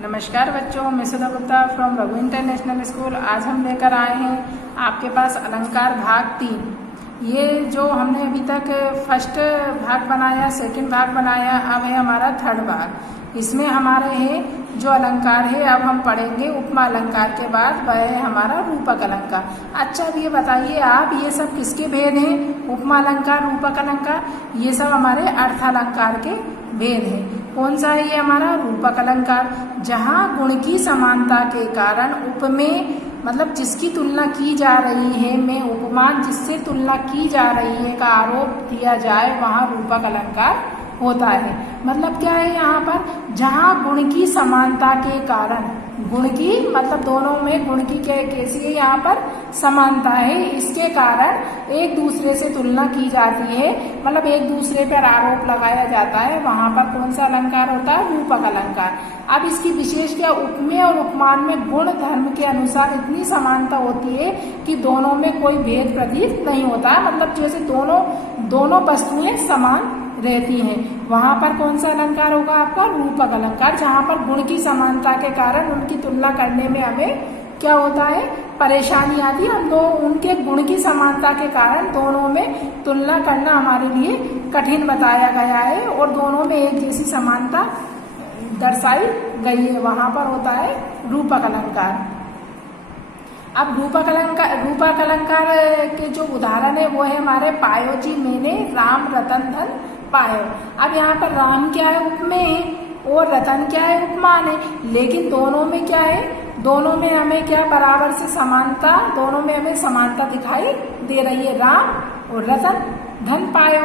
नमस्कार बच्चों, मैं Sudha Gupta from Raghu international school. आज हम लेकर आए हैं आपके पास अलंकार भाग 3। ये जो हमने अभी तक फर्स्ट भाग बनाया, सेकंड भाग बनाया, अब है हमारा थर्ड भाग। इसमें हमारे हैं जो अलंकार है, अब हम पढ़ेंगे उपमा अलंकार के बाद वह है हमारा रूपक अलंकार। अच्छा, अब ये बताइए आप, ये सब किसके भेद हैं? उपमा अलंकार, रूपक अलंकार, ये सब हमारे अर्थालंकार के भेद हैं। कौन सा है ये हमारा रूपक अलंकार? जहाँ गुण की समानता के कारण उपमेय मतलब जिसकी तुलना की जा रही है में उपमान जिससे तुलना की जा रही है का आरोप दिया जाए, वहाँ रूपक अलंकार होता है। मतलब क्या है यहाँ पर? जहाँ गुण की समानता के कारण, गुण की मतलब दोनों में गुण की कैसी है यहाँ पर? समानता है। इसके कारण एक दूसरे से तुलना की जाती है, मतलब एक दूसरे पर आरोप लगाया जाता है, वहां पर कौन सा अलंकार होता है? रूपक अलंकार। अब इसकी विशेष क्या? उपमेय और उपमान में गुण धर्म के अनुसार इतनी समानता होती है कि दोनों में कोई भेद प्रतीत नहीं होता है। मतलब जैसे दोनों वस्तुएं समान रहती हैं, वहां पर कौन सा अलंकार होगा आपका? रूपक अलंकार। जहां पर गुण की समानता के कारण उनकी तुलना करने में हमें क्या होता है? परेशानी आती है। उनके गुण की समानता के कारण दोनों में तुलना करना हमारे लिए कठिन बताया गया है और दोनों में एक जैसी समानता दर्शाई गई है, वहां पर होता है रूपक अलंकार। अब रूपक अलंकार के जो उदाहरण है वो है हमारे पायो जी मैंने राम रतन धन पायो। अब यहाँ पर राम क्या है? उपमेय है और रतन क्या है? उपमान है। लेकिन दोनों में क्या है? दोनों में हमें क्या बराबर से समानता, दोनों में हमें समानता दिखाई दे रही है। राम और रतन धन पायो,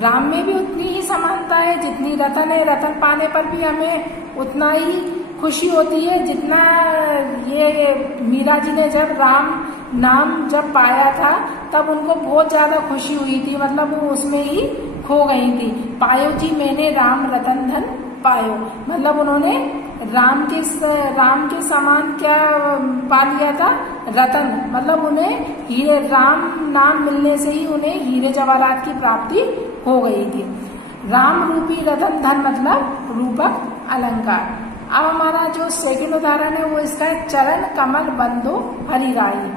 राम में भी उतनी ही समानता है जितनी रतन है। रतन पाने पर भी हमें उतना ही खुशी होती है जितना ये मीरा जी ने जब राम नाम जब पाया था तब उनको बहुत ज्यादा खुशी हुई थी, मतलब वो उसमें ही खो गई थी। पायो जी मैंने राम रतन धन पायो, मतलब उन्होंने राम के समान क्या पा लिया था? रतन। मतलब उन्हें हीरे, राम नाम मिलने से ही उन्हें हीरे जवाहरात की प्राप्ति हो गई थी। राम रूपी रतन धन मतलब रूपक अलंकार। अब हमारा जो सेकंड उदाहरण है वो इसका है चरण कमल बंदो हरि राई।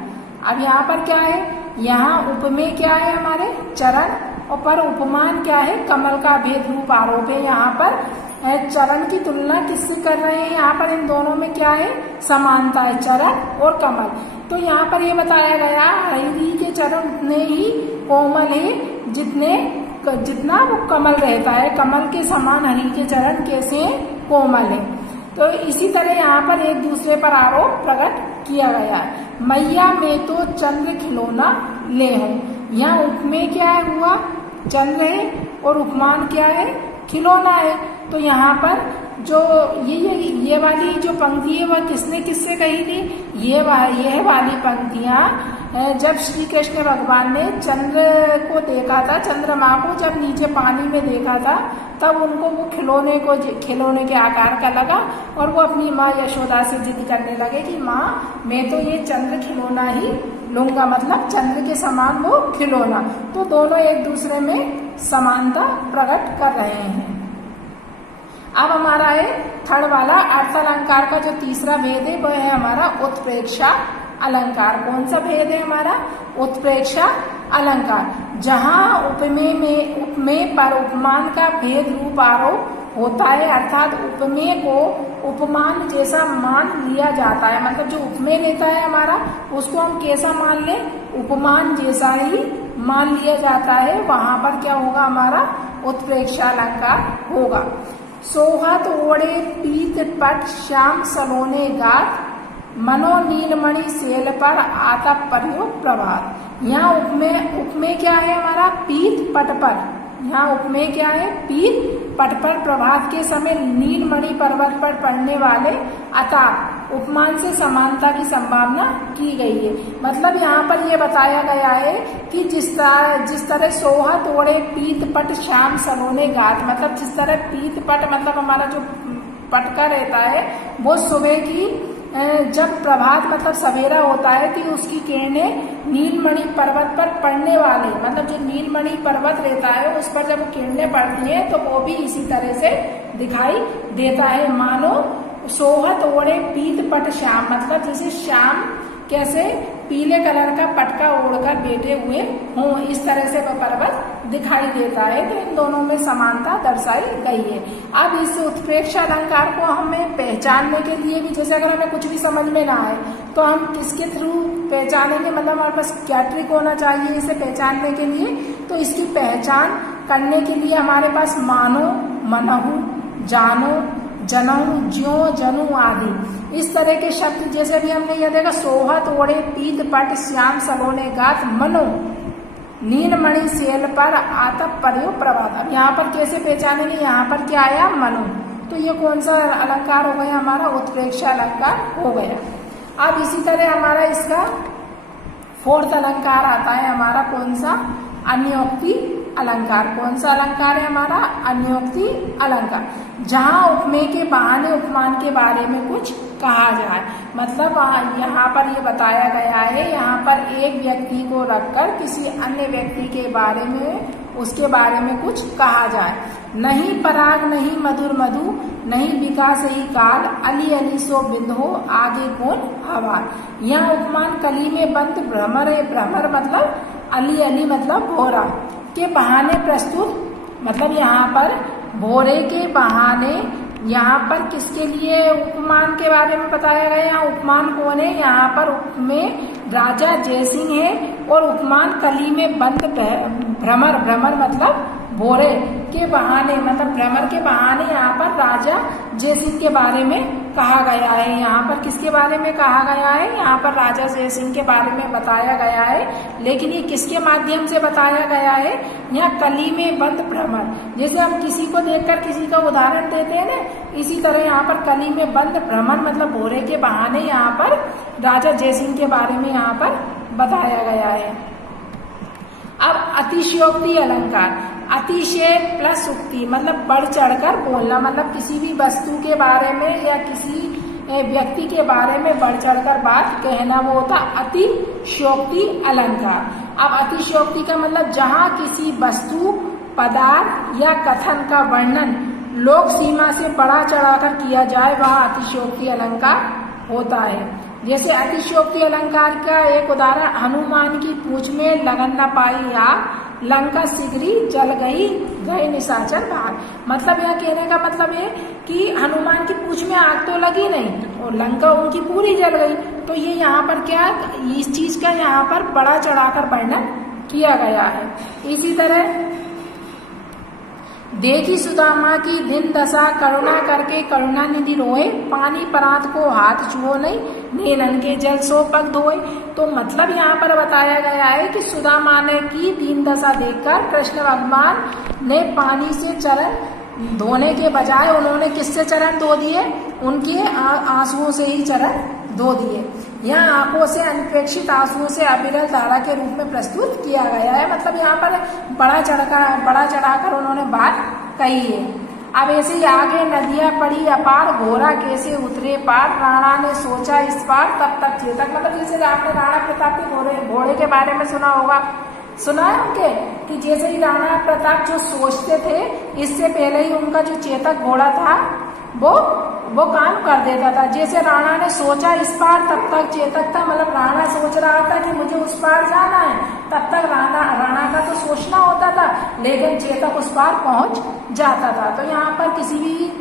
अब यहाँ पर क्या है? यहाँ उपमेय क्या है हमारे? चरण, और पर उपमान क्या है? कमल का भेद रूप आरोप है। यहाँ पर चरण की तुलना किससे कर रहे हैं? यहाँ पर इन दोनों में क्या है? समानता है, चरण और कमल। तो यहाँ पर ये बताया गया हरि के चरण उतने ही कोमल है जितना वो कमल रहता है। कमल के समान हरि के चरण कैसे कोमल है। तो इसी तरह यहाँ पर एक दूसरे पर आरोप प्रकट किया गया है। मैया में तो चंद्र खिलौना ले हूं। यहाँ उपमेय क्या हुआ? चंद्र है और उपमान क्या है? खिलौना है। तो यहाँ पर जो ये वाली जो पंक्ति है वह किससे कही थी? ये वाली पंक्तियां जब श्री कृष्ण भगवान ने चंद्र को देखा था, चंद्रमा को जब नीचे पानी में देखा था, तब उनको वो खिलौने के आकार का लगा और वो अपनी माँ यशोदा से जिद करने लगे कि माँ मैं तो ये चंद्र खिलौना ही लूंगा, मतलब चंद्र के समान वो खिलौना। तो दोनों एक दूसरे में समानता प्रकट कर रहे हैं। अब हमारा है थर्ड वाला अर्थालंकार का जो तीसरा भेद है वह है हमारा उत्प्रेक्षा अलंकार। कौन सा भेद है हमारा? उत्प्रेक्षा अलंकार। जहाँ उपमेय पर उपमान का भेद रूप आरोप होता है, अर्थात उपमेय को उपमान जैसा मान लिया जाता है। मतलब जो उपमेय रहता है हमारा उसको हम कैसा मान ले? उपमान जैसा ही मान लिया जाता है। वहां पर क्या होगा? हमारा उत्प्रेक्षा अलंकार होगा। सोहत ओढ़े पीत पट श्याम सलोने गात, मनो नीलमणि सेल पर आता प्रयोग प्रभात। यहाँ उपमेय क्या है हमारा? पीत पट पर। यहाँ उपमेय क्या है? पीत पट पर प्रभात के समय नीलमणि पर्वत पर पड़ने वाले अताप उपमान से समानता की संभावना की गई है। मतलब यहाँ पर यह बताया गया है कि जिस तरह सोहत ओढ़े पीत पट श्याम सलोने गात, मतलब जिस तरह पीत पट मतलब हमारा जो पटका रहता है वो सुबह की जब प्रभात मतलब सवेरा होता है कि उसकी किरणें नीलमणि पर्वत पर पड़ने वाली, मतलब जो नीलमणि पर्वत रहता है उस पर जब किरणें पड़ती हैं तो वो भी इसी तरह से दिखाई देता है। मानो सोहत ओढ़े पीत पट श्याम, मतलब जैसे श्याम कैसे पीले कलर का पटका ओढ़कर बैठे हुए हों, इस तरह से वह पर्वत दिखाई देता है। तो इन दोनों में समानता दर्शाई गई है। अब इस उत्प्रेक्ष अलंकार को हमें पहचानने के लिए भी, जैसे अगर हमें कुछ भी समझ में ना आए तो हम किसके थ्रू पहचानेंगे, मतलब हमारे पास क्या ट्रिक होना चाहिए इसे पहचानने के लिए। तो इसकी पहचान करने के लिए हमारे पास मानो, मनहु, जानो, जनऊ, ज्यो, जनु आदि इस तरह के शब्द, जैसे अभी हमने यह देखा सोहत ओढ़े पीत पट श्याम सलोने गात मनो नीलमणि सेल पर आतप पर्यो प्रभात। अब यहाँ पर कैसे पहचानेंगे, यहाँ पर क्या आया, मनो। तो ये कौन सा अलंकार हो गया, हमारा उत्प्रेक्ष अलंकार हो गया। अब इसी तरह हमारा इसका फोर्थ अलंकार आता है हमारा कौन सा, अन्योक्ति अलंकार। कौन सा अलंकार है हमारा, अन्योक्ति अलंकार, जहाँ उपमेय के बहाने उपमान के बारे में कुछ कहा जाए। मतलब यहाँ पर ये बताया गया है, यहाँ पर एक व्यक्ति को रखकर किसी अन्य व्यक्ति के बारे में, उसके बारे में कुछ कहा जाए। नहीं पराग नहीं मधुर मधु, नहीं विकास ही काल, अली अली सो बिंदो आगे कौन हवार। यहाँ उपमान कली में बंद भ्रमर है, भ्रमर मतलब अली अली मतलब भोरा के बहाने प्रस्तुत, मतलब यहाँ पर भोरे के बहाने, यहाँ पर किसके लिए उपमान के बारे में बताया गया। यहाँ उपमान कौन है, यहाँ पर में राजा जयसिंह है और उपमान कली में बंद भ्रमर, भ्रमर मतलब भोरे के बहाने, मतलब भ्रमर के बहाने यहाँ पर राजा जयसिंह के बारे में कहा गया है। यहाँ पर किसके बारे में कहा गया है, यहाँ पर राजा जयसिंह के बारे में बताया गया है। लेकिन ये किसके माध्यम से बताया गया है, यहाँ कली में बंद भ्रमर। जैसे हम किसी को देखकर किसी का उदाहरण देते हैं ना, इसी तरह यहाँ पर कली में बंद भ्रमर मतलब भोरे के बहाने यहाँ पर राजा जयसिंह के बारे में यहाँ पर बताया गया है। अब अतिशयोक्ति अलंकार, अतिशय प्लस उक्ति मतलब बढ़ चढ़कर बोलना, मतलब किसी भी वस्तु के बारे में या किसी व्यक्ति के बारे में बढ़ चढ़कर बात कहना, वो होता अतिशयोक्ति अलंकार। अब अतिशयोक्ति का मतलब जहाँ किसी वस्तु, पदार्थ या कथन का वर्णन लोक सीमा से बढ़ा चढ़ाकर किया जाए, वह अतिशयोक्ति अलंकार होता है। जैसे अतिशयोक्ति अलंकार का एक उदाहरण, हनुमान की पूंछ में लगन न पाई आग, लंका सिगरी जल गई, गए निशाचर भाग। मतलब यह कहने का मतलब है कि हनुमान की पूंछ में आग तो लगी नहीं और लंका उनकी पूरी जल गई। तो ये यहाँ पर क्या, इस चीज का यहाँ पर बड़ा चढ़ाकर वर्णन किया गया है। इसी तरह देखी सुदामा की दिन दशा, करुणा करके करुणा निधि रोए, पानी परात को हाथ छुओ नहीं, नेलन के जल सो पग धोए। तो मतलब यहाँ पर बताया गया है कि सुदामा ने की दीन दशा देखकर कृष्ण भगवान ने पानी से चरण धोने के बजाय उन्होंने किससे चरण धो दिए, उनके आंसुओं से ही चरण धो दिए। यहाँ आंखों से अनपेक्षित आंसुओं से अविरल धारा के रूप में प्रस्तुत किया गया है। मतलब यहाँ पर बड़ा चढ़ाकर उन्होंने बात कही है। अब ऐसे ही आगे नदियां पड़ी अपार, घोड़ा कैसे उतरे पार, राणा ने सोचा इस पार तब तक चेतक। मतलब जैसे आपने राणा प्रताप के घोड़े के बारे में सुना होगा, सुना है उनके, कि जैसे ही राणा प्रताप जो सोचते थे, इससे पहले ही उनका जो चेतक घोड़ा था वो काम कर देता था। जैसे राणा ने सोचा इस पार तब तक चेतक था, मतलब राणा सोच रहा था कि मुझे उस पार जाना है, तब तक राणा का तो सोचना होता था, लेकिन चेतक उस पार पहुंच जाता था। तो यहाँ पर किसी भी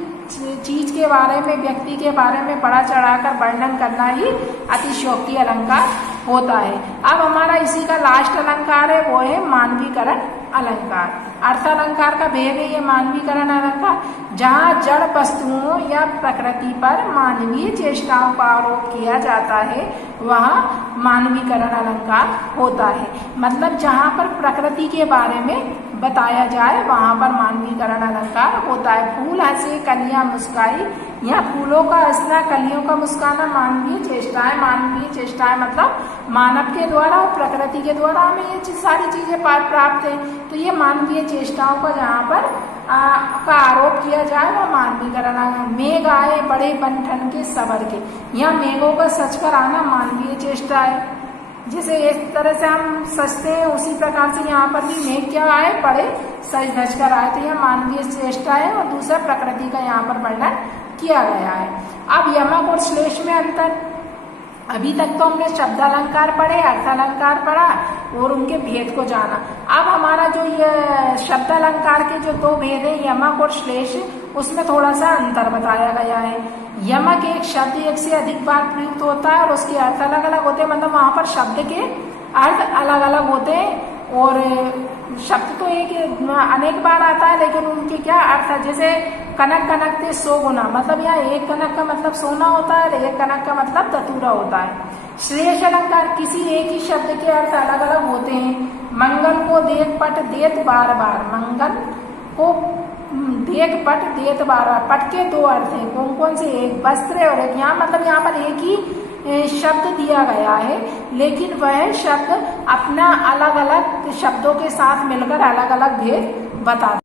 चीज के बारे में, व्यक्ति के बारे में बड़ा चढ़ाकर वर्णन करना ही अतिशयोक्ति अलंकार होता है। अब हमारा इसी का लास्ट अलंकार है, वो है मानवीकरण अलंकार। अर्थ अलंकार का भेद है ये मानवीकरण अलंकार, जहाँ जड़ वस्तुओं या प्रकृति पर मानवीय चेष्टाओं का आरोप किया जाता है, वहाँ मानवीकरण अलंकार होता है। मतलब जहाँ पर प्रकृति के बारे में बताया जाए, वहाँ पर मानवीकरण अलंकार होता है। फूल हंसे कलियां मुस्काई, या फूलों का हंसना, कलियों का मुस्काना मानवीय चेष्टाएं। मानवीय चेष्टाएं मतलब मानव के द्वारा और प्रकृति के द्वारा हमें ये सारी चीजें प्राप्त है। तो ये मानवीय चेष्टाओं का जहाँ पर का आरोप किया जाए, वह मानवीकरण। मेघ आए बड़े बनठन के सबर के, यहाँ मेघों का सच कर आना मानवीय चेष्टा है। जैसे इस तरह से हम सजते हैं उसी प्रकार से यहाँ पर भी मेघ क्या आए, पड़े, सज धज कर आए। तो यह मानवीय चेष्टा है और दूसरा प्रकृति का यहाँ पर वर्णन किया गया है। अब यमक और श्लेष में अंतर। अभी तक तो हमने शब्द अलंकार पढ़े, अर्थ अलंकार पढ़ा और उनके भेद को जाना। अब हमारा जो ये शब्द अलंकार के जो दो भेद है, यमक और श्लेष, उसमें थोड़ा सा अंतर बताया गया है। यमक एक शब्द एक से अधिक बार प्रयुक्त होता है और उसके अर्थ अलग अलग होते हैं, मतलब वहां पर शब्द के अर्थ अलग अलग होते हैं और शब्द तो एक अनेक बार आता है लेकिन उनके क्या अर्थ है। जैसे कनक कनकते 100 गुना, मतलब यहाँ एक कनक का मतलब सोना होता है, एक कनक का मतलब धतूरा होता है। श्लेष अलंकार किसी एक ही शब्द के अर्थ अलग अलग होते हैं। मंगल को देख पट देत बार बार, मंगल को देख पट देत बार बार, पट के दो अर्थ हैं, कौन कौन से, एक वस्त्र और एक, यहाँ मतलब यहाँ पर एक ही शब्द दिया गया है लेकिन वह शब्द अपना अलग अलग शब्दों के साथ मिलकर अलग अलग भेद बता